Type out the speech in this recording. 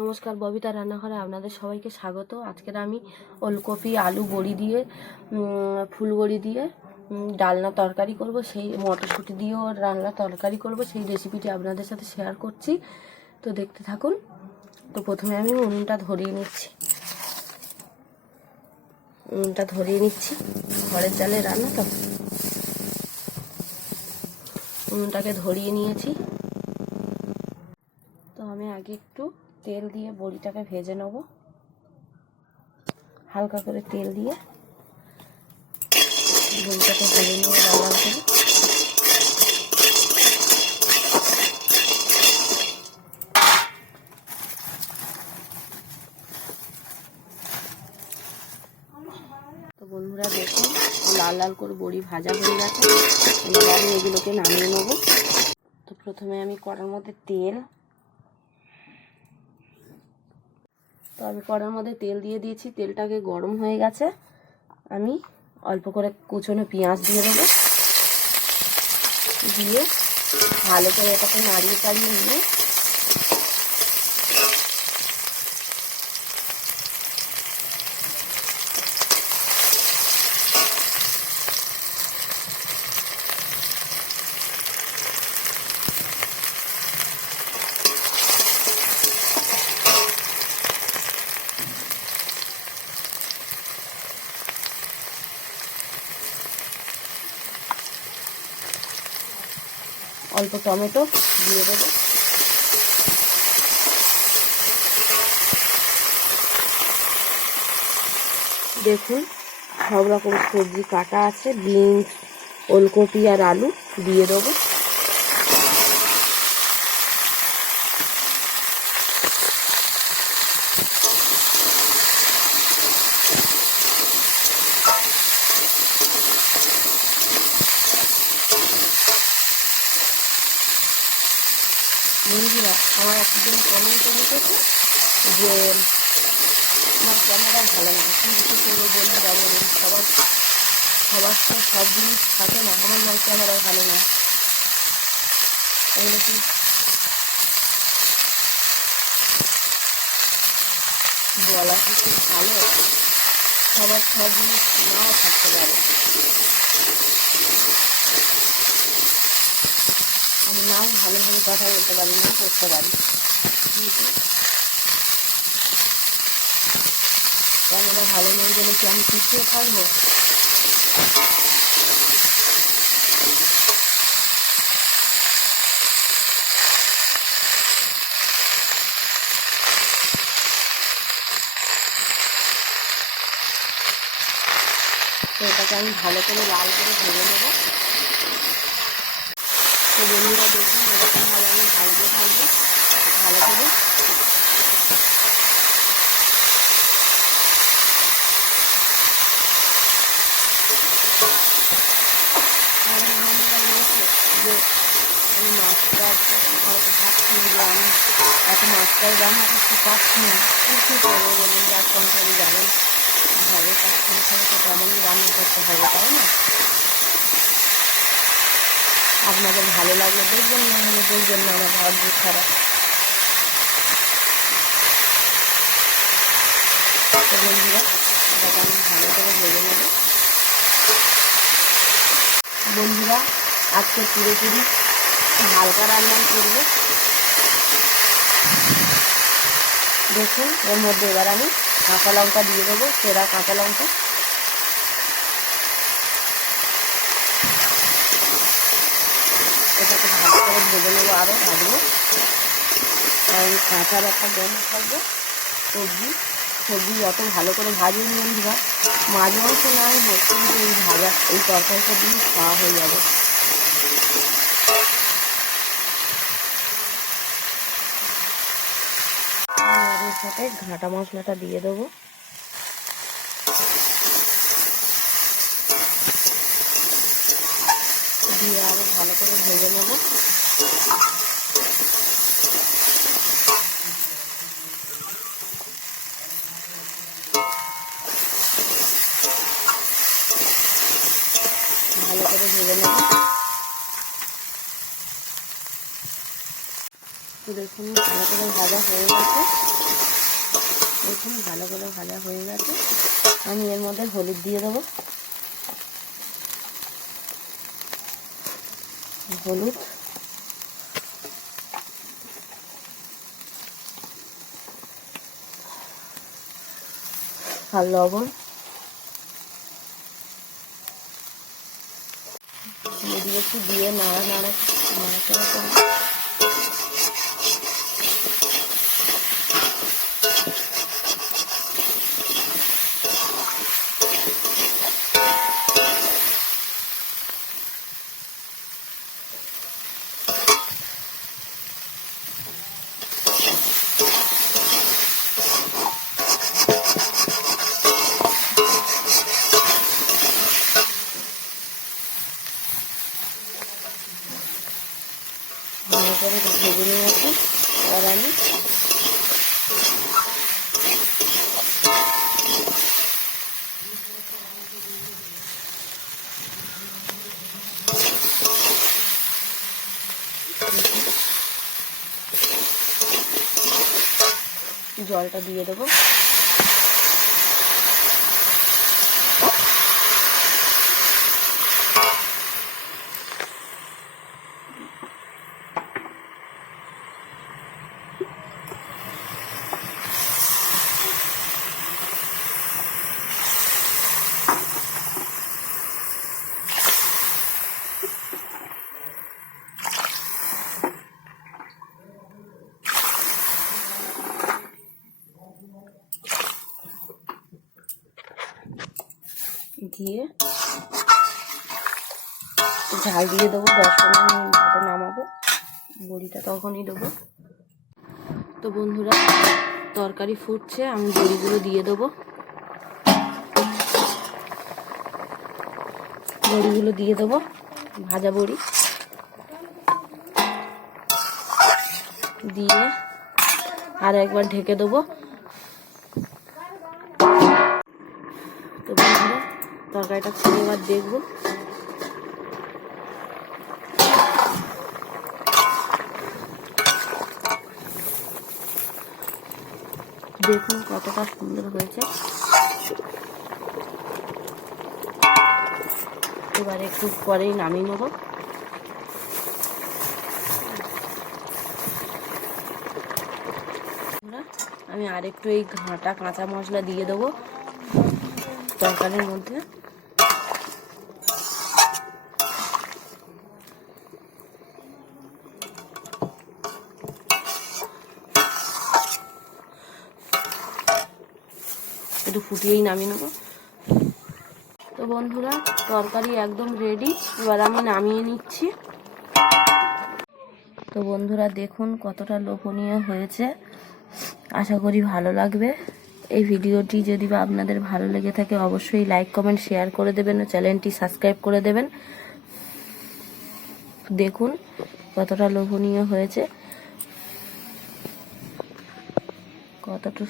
নমস্কার, ববিতা রান্নাঘরে আপনাদের সবাইকে স্বাগত। আজকের আমি ওলকপি আলু বড়ি দিয়ে ফুলবড়ি দিয়ে ডালনা তরকারি করব, সেই মটরশুঁটি দিয়েও ডালনা তরকারি করব, সেই রেসিপিটি আপনাদের সাথে শেয়ার করছি। তো দেখতে থাকুন। তো প্রথমে আমি উনুনটা ধরিয়ে নিচ্ছি। ঘরের চালে রান্না, তো উনুনটাকে ধরিয়ে নিয়েছি। তো আমি আগে একটু তেল দিয়ে বড়িটাকে ভেজে নেব। হালকা করে তেল দিয়ে বড়িটাকে ভেজে নেব লাল লাল করে। তো বন্ধুরা দেখুন, লাল লাল করে বড়ি ভাজা হয়ে গেছে। এবার আমি এগুলোকে নামিয়ে নেব। তো প্রথমে আমি কড়ার মধ্যে তেল দিয়ে দিয়েছি। তেলটাকে গরম হয়ে গেছে। আমি অল্প করে কুচনো পেঁয়াজ দিয়ে দেবো। দিয়ে ভালো করে এটাকে নাড়িয়ে চাড়িয়ে নিয়ে অল্প টমেটো দিয়ে দেবো। দেখুন, সব রকম সবজি কাটা আছে, বিনস, ওলকপি আর আলু দিয়ে দেবো। বন্ধুরা, আমার একজন কমেন্ট করে লিখেছে যে আমার ক্যামেরা ভালো না, কিছু করবো বন্ধুরা বলুন। সবার তো সব জিনিস থাকে না। আমার না ক্যামেরা ভালো না, এগুলো কি বলা কিছু ভালো? সবার সব জিনিস নাও থাকতে পারে। আমি নাও ভালোভাবে কথা বলতে পারি, না করতে পারি, কিন্তু ক্যামেরা ভালো নয় বলে কি আমি পিছিয়ে থাকবো? তো এটাকে আমি ভালো করে লাল করে ভেজে নেবো। তো বন্ধুরা দেখুন, এরকমভাবে আমি ভাজতে থাকবো ভালো করে। বন্ধুরা বলেছে যে আমি মাছটা হয়তো ভাবছি যে আমি এত মাছটাই রান্না করতে পারছি না, কী করবো বলুন? যার সংসারে যাবেন, ঘরের কাজ করে তো তেমনই রান্না করতে হবে, তাই না? আপনাদের ভালো লাগলে দেখবেন, না হলে দেখবেন না, আমার ভাগ্য খারাপ। তো বন্ধুরা, এটাকে আমি ভালো করে ভেজে নেব। বন্ধুরা, আজকে পুরোপুরি হালকা রান্না করবো। দেখুন, এর মধ্যে এবার আমি কাঁচা লঙ্কা দিয়ে দেবো, সেরা কাঁচা লঙ্কা। এটাকে ভালো করে ভেজে নেবো, আরও ভাজবো, কারণ কাঁচার একটা গন্ধ থাকবে। সবজি যত ভালো করে ভাজিয়ে নিয়ে বন্ধুরা, মাছ মাংস নাই হোক, কিন্তু এই তরকারিটা দিয়ে খাওয়া হয়ে যাবে। আর এর সাথে ঘাটা মশলাটা দিয়ে দেবো। দিয়ে আরো ভালো করে ভেজে নেব। ভালো করে ভেজে নেব। তো দেখুন, ভালো করে ভাজা হয়ে গেছে। ভাজা হয়ে গেছে। আমি এর মধ্যে হলুদ দিয়ে দেবো, হলুদ আর লবণ দিয়ে দিয়েছি, দিয়ে নাড়াচাড়া করে ভালো করে ভেজে নিয়েছি। এবার আমি জলটা দিয়ে দেবো। দিয়ে ঝাল দিয়ে দেবো, 10-15 মিনিট বাদে নামাবো, বড়িটা তখনই দেবো। তো বন্ধুরা তরকারি ফুটছে, আমি বড়িগুলো দিয়ে দেবো। বড়িগুলো দিয়ে দেবো, ভাজা বড়ি দিয়ে আর একবার ঢেকে দেবো। তো বন্ধুরা তরকারিটা খুলে এবার দেখবো। দেখুন কতটা সুন্দর হয়েছে। এবার একটু পরেই নামিয়ে নেব। আমি আরেকটু এই ঘাঁটা কাঁচা মশলা দিয়ে দেবো তরকারির মধ্যে। একটু ফুটিয়েই নামিয়ে নেব। তো বন্ধুরা তরকারি একদম রেডি, এবার আমি নামিয়ে নিচ্ছি। তো বন্ধুরা দেখুন কতটা লোভনীয় হয়েছে, আশা করি ভালো লাগবে। এই ভিডিওটি যদি বা আপনাদের ভালো লেগে থাকে অবশ্যই লাইক কমেন্ট শেয়ার করে দেবেন ও চ্যানেলটি সাবস্ক্রাইব করে দেবেন। দেখুন কতটা লোভনীয় হয়েছে, কতটা